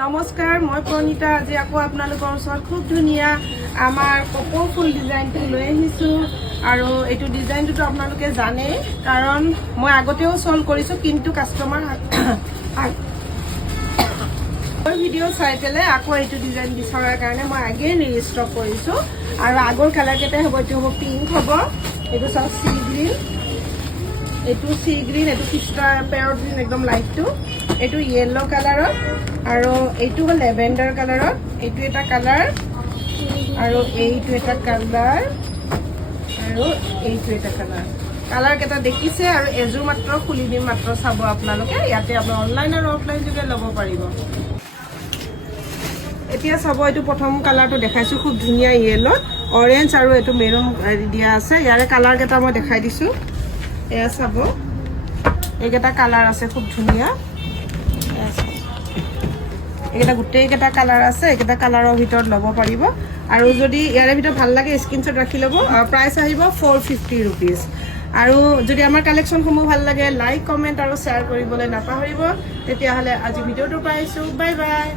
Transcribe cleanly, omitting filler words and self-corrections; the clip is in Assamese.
নমস্কাৰ মই প্ৰণীতা আজি আকৌ আপোনালোকৰ ওচৰত খুব ধুনীয়া আমাৰ কপৌ ফুল ডিজাইনটো লৈ আহিছোঁ আৰু এইটো ডিজাইনটো আপোনালোকে জানে কাৰণ মই আগতেও সল্ভ কৰিছোঁ কিন্তু কাস্টমাৰ ভিডিঅ' চাই পেলাই আকৌ এইটো ডিজাইন বিচৰাৰ কাৰণে মই আগেই ৰিষ্টক কৰিছোঁ আৰু আগৰ কালাৰ কেইটাই হ'ব এইটো হ'ব পিংক হ'ব এইটো চাওক সি গ্ৰীণ এইটো সি গ্ৰীণ এইটো পিষ্টাৰ পেৰট গ্ৰীণ একদম লাইটটো এইটো ইয়েলো কালাৰত আৰু এইটো হ'ল লেভেণ্ডাৰ কালাৰত এইটো এটা কালাৰ আৰু এইটো এটা কালাৰ আৰু এইটো এটা কালাৰ কালাৰ কেইটা দেখিছে আৰু এযোৰ মাত্ৰ খুলি দিম মাত্ৰ চাব আপোনালোকে ইয়াতে আপুনি অনলাইন আৰু অফলাইন যোগে ল'ব পাৰিব এতিয়া চাব এইটো প্ৰথম কালাৰটো দেখাইছোঁ খুব ধুনীয়া ইয়েলো অৰেঞ্জ আৰু এইটো মেৰুন দিয়া আছে ইয়াৰে কালাৰ কেইটা মই দেখাই দিছোঁ এয়া চাব এইকেইটা কালাৰ আছে খুব ধুনীয়া এইকেইটা গোটেইকেইটা কালাৰ আছে এইকেইটা কালাৰৰ ভিতৰত ল'ব পাৰিব আৰু যদি ইয়াৰে ভিতৰত ভাল লাগে স্ক্ৰীনশ্বট ৰাখি ল'ব প্ৰাইচ আহিব 450 ৰুপিজ আৰু যদি আমাৰ কালেকশ্যনসমূহ ভাল লাগে লাইক কমেণ্ট আৰু শ্বেয়াৰ কৰিবলৈ নাপাহৰিব তেতিয়াহ'লে আজি ভিডিঅ'টো পাইছোঁ বাই বাই